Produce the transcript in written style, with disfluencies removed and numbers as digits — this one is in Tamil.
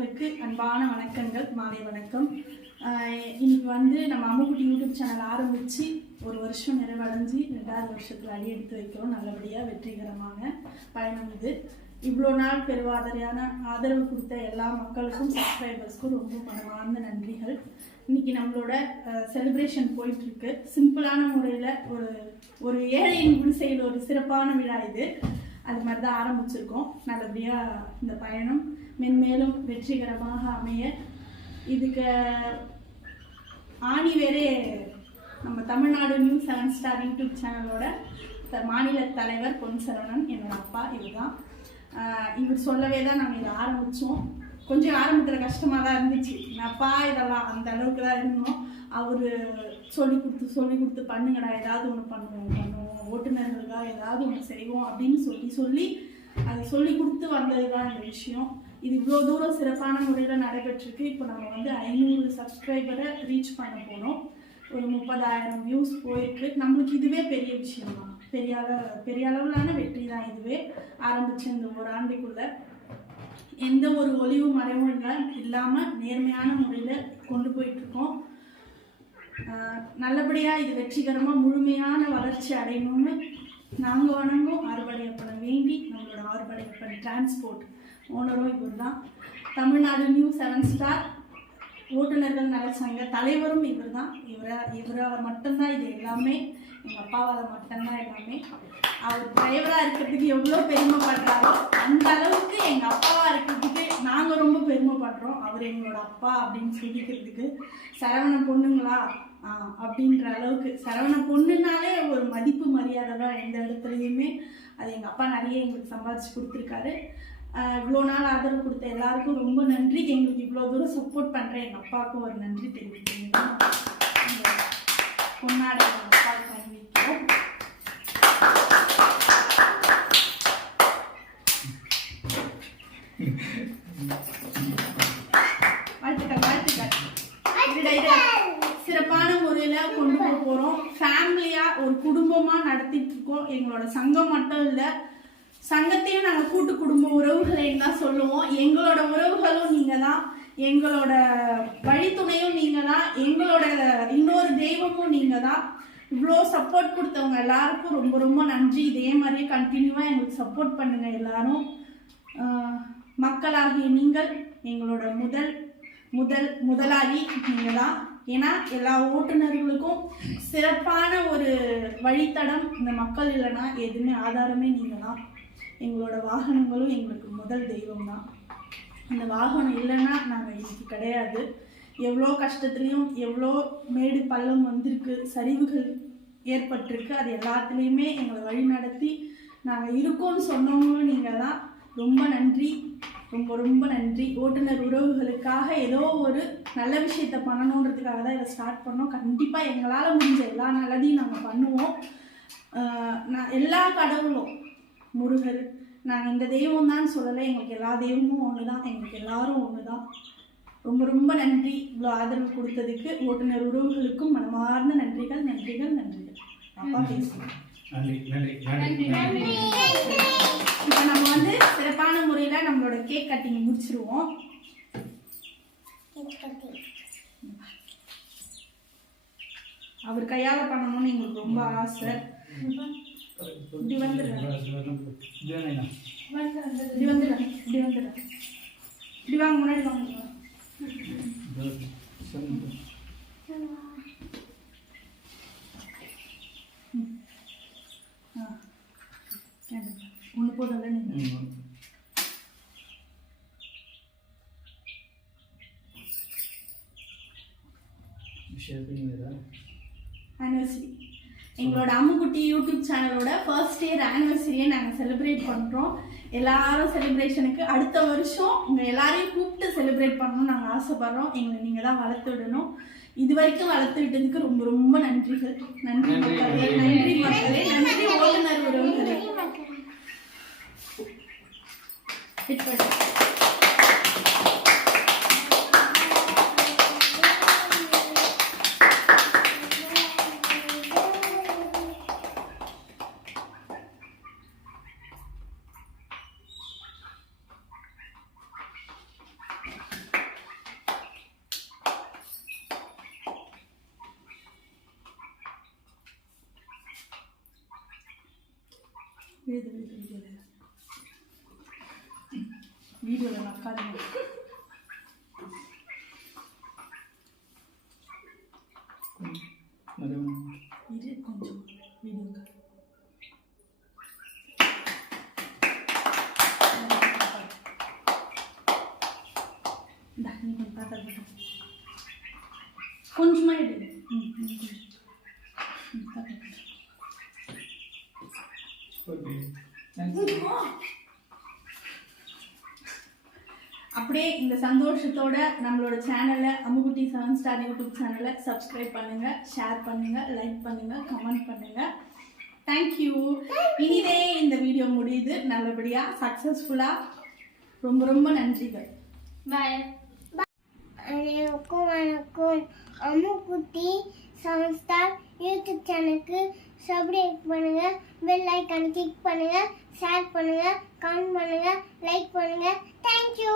உள்ளங்களுக்கு அன்பான வணக்கங்கள், மாலை வணக்கம். இன்னைக்கு நம்ம அம்முக்குட்டி யூடியூப் சேனல் ஆரம்பித்து ஒரு வருஷம் நிறைவடைஞ்சு 2வது வருஷத்தில் அடி எடுத்து வைக்கிறோம். நல்லபடியாக வெற்றிகரமான பயணம் இது. இவ்வளோ நாள் பெருவாதரையான ஆதரவு கொடுத்த எல்லா மக்களுக்கும், சப்ஸ்கிரைபர்ஸ்க்கும் ரொம்ப மனமார்ந்த நன்றிகள். இன்னைக்கு நம்மளோட செலிப்ரேஷன் போயிட்டுருக்கு. சிம்பிளான முறையில் ஒரு ஏழையின் குடிசையில் ஒரு சிறப்பான விழா இது. அது மாதிரி தான் ஆரம்பிச்சிருக்கோம். நல்லபடியாக இந்த பயணம் மென்மேலும் வெற்றிகரமாக அமைய இதுக்கு ஆணி வேறே நம்ம தமிழ்நாடு நியூஸ் 7 ஸ்டார் யூடியூப் சேனலோட மாநில தலைவர் பொன் சரவணன், என்னோட அப்பா. இவர் தான் இவர் சொல்லவே தான் நாங்கள் இதை ஆரம்பித்தோம். கொஞ்சம் ஆரம்பத்தில் கஷ்டமாக தான் இருந்துச்சு. அப்பா இதெல்லாம் அந்த அளவுக்கு தான் இருந்தோம். அவர் சொல்லி கொடுத்து பண்ணுங்கடா, ஏதாவது ஒன்று பண்ணுவோம், ஓட்டுநர்களுக்காக ஏதாவது ஒன்று செய்வோம் அப்படின்னு சொல்லி அது சொல்லி கொடுத்து வந்தது தான் இந்த விஷயம். இது இவ்வளோ தூரம் சிறப்பான முறையில் நடைபெற்றிருக்கு. இப்போ நம்ம 500 சப்ஸ்கிரைபரை ரீச் பண்ண போனோம். ஒரு 30,000 வியூஸ் போயிருக்கு. நம்மளுக்கு இதுவே பெரிய விஷயம் தான். பெரிய அளவிலான வெற்றி தான் இதுவே. ஆரம்பித்த இந்த ஒரு ஆண்டுக்குள்ள எந்த ஒரு ஒளிவு மறைவும் இல்லாமல் நேர்மையான முறையில் கொண்டு போயிட்டுருக்கோம். நல்லபடியாக இது வெற்றிகரமாக முழுமையான வளர்ச்சி அடையணும்னு நாங்கள் வணங்கும் ஆறுபடையப்பனை வேண்டி, நம்மளோட ஆறுபடையப்பன் டிரான்ஸ்போர்ட் ஓனரும் இவர் தான். தமிழ்நாடு நியூஸ் 7 ஸ்டார் ஓட்டுநர்கள் நலச்சங்க தலைவரும் இவர் தான். இவரால் மட்டும்தான் இது எல்லாமே. எங்கள் அப்பாவால் மட்டும்தான் எல்லாமே. அவர் டிரைவராக இருக்கிறதுக்கு எவ்வளோ பெருமைப்படுறாரோ அந்த அளவுக்கு எங்கள் அப்பாவாக இருக்கிறதுக்கு நாங்கள் ரொம்ப பெருமைப்படுறோம். அவர் எங்களோட அப்பா அப்படின்னு சொல்லிக்கிறதுக்கு. சரவண பொண்ணுங்களா அப்படின்ற அளவுக்கு. சரவண பொண்ணுனாலே ஒரு மதிப்பு மரியாதை தான் எந்த இடத்துலையுமே. அது எங்கள் அப்பா நிறைய எங்களுக்கு சம்பாதிச்சு கொடுத்துருக்காரு. இவ்வளோ நாள் ஆதரவு கொடுத்த எல்லாருக்கும் ரொம்ப நன்றி. எங்களுக்கு இவ்வளோ தூரம் சப்போர்ட் பண்ணுற எங்கள் அப்பாவுக்கும் ஒரு நன்றி தெரிவிக்கிறேன். பொன்னாட எங்கள் அப்பாவுக்கு அறிவிக்கிறோம். சிறப்பான முறையில் கொண்டு போகிறோம். ஃபேமிலியாக ஒரு குடும்பமாக நடத்திட்டு இருக்கோம். எங்களோட சங்கம் மட்டும் இல்லை, சங்கத்தையும் நாங்கள் கூட்டு குடும்ப உறவுகளையும் தான் சொல்லுவோம். எங்களோட உறவுகளும் நீங்கள் தான், எங்களோட வழித்துணையும் நீங்கள் தான், எங்களோட இன்னொரு தெய்வமும் நீங்கள் தான். இவ்வளோ சப்போர்ட் கொடுத்தவங்க எல்லாருக்கும் ரொம்ப ரொம்ப நன்றி. இதே மாதிரியே கண்டினியூவாக எங்களுக்கு சப்போர்ட் பண்ணுங்கள் எல்லாரும். மக்களாகிய நீங்கள் எங்களோட முதலாளி நீங்கள் தான். ஏன்னா எல்லா ஓட்டுநர்களுக்கும் சிறப்பான ஒரு வழித்தடம் இந்த மக்கள் இல்லைன்னா எதுவுமே ஆதாரமே நீங்கள் தான். எங்களோட வாகனங்களும் எங்களுக்கு முதல் தெய்வம் தான். அந்த வாகனம் இல்லைன்னா நாங்கள் இன்னைக்கு கிடையாது. எவ்வளோ கஷ்டத்துலேயும் எவ்வளோ மேடு பள்ளம் வந்திருக்கு, சரிவுகள் ஏற்பட்டிருக்கு. அது எல்லாத்துலேயுமே எங்களை வழி நடத்தி நாங்கள் இருக்கோம்னு சொன்னவங்களும் நீங்கள் தான். ரொம்ப நன்றி, ரொம்ப ரொம்ப நன்றி. ஓட்டுநர் உறவுகளுக்காக ஏதோ ஒரு நல்ல விஷயத்த பண்ணணுன்றதுக்காக தான் இதை ஸ்டார்ட் பண்ணோம். கண்டிப்பாக எங்களால் முடிஞ்ச எல்லா நல்லதையும் நாங்கள் பண்ணுவோம். எல்லா கடவுளும் முருகர், நாங்கள் இந்த தெய்வம் தான் சொல்லலை, எங்களுக்கு எல்லா தெய்வமும் ஒன்று தான், எங்களுக்கு எல்லாரும் ஒன்று தான். ரொம்ப ரொம்ப நன்றி. இவ்வளோ ஆதரவு கொடுத்ததுக்கு ஓட்டுநர் உறவுகளுக்கும் மனமார்ந்த நன்றிகள் நன்றிகள் நன்றிகள். அப்பா பேசுகிறேன். இப்போ நம்ம சிறப்பான முறையில் நம்மளோட கேக் கட்டிங் முடிச்சிருவோம். அவர் கையால் பண்ணணும்னு எங்களுக்கு ரொம்ப ஆசை. இப்படி வந்துடுறேன், இப்படி வாங்க, முன்னாடி வாங்க. ஒன்று போதும் நீங்கள் ஆனிவர்சரி. எங்களோட அம்முக்குட்டி யூடியூப் சேனலோட ஃபர்ஸ்ட் இயர் ஆனிவர்சரியை நாங்கள் செலிப்ரேட் பண்ணுறோம். எல்லாரும் செலிப்ரேஷனுக்கு அடுத்த வருஷம் உங்கள் எல்லாரையும் கூப்பிட்டு செலிப்ரேட் பண்ணணும்னு நாங்கள் ஆசைப்படுறோம். எங்களை நீங்கள் தான் வளர்த்து விடணும். இது வரைக்கும் வளர்த்து விட்டதுக்கு ரொம்ப ரொம்ப நன்றிகள். நன்றி மக்களே, நன்றி மக்களே, நன்றி ஓட்டுநர் உறவுகளே. வீடியோவில் நக்காதீங்க. இது கொஞ்சம் வீடியோங்க. கொஞ்சமா எடு. அப்படியே இந்த சந்தோஷத்தோட நம்மளோட சேனலை அம்முக்குட்டி 7 ஸ்டார் யூடியூப் சேனலை சப்ஸ்கிரைப் பண்ணுங்க, ஷேர் பண்ணுங்க, லைக் பண்ணுங்க, கமெண்ட் பண்ணுங்க. தேங்க்யூ. இனிதே இந்த வீடியோ முடியுது நல்லபடியா சக்சஸ்ஃபுல்லா. ரொம்ப ரொம்ப நன்றிகள். பாய். அனைவருக்கும் வணக்கம். அம்முக்குட்டி 7 ஸ்டார் யூடியூப் சேனலுக்கு சப்ஸ்கிரைப் பண்ணுங்க, பெல் ஐகான் கிளிக் பண்ணுங்க, ஷேர் பண்ணுங்க, கமெண்ட் பண்ணுங்க, லைக் பண்ணுங்க. தேங்க்யூ.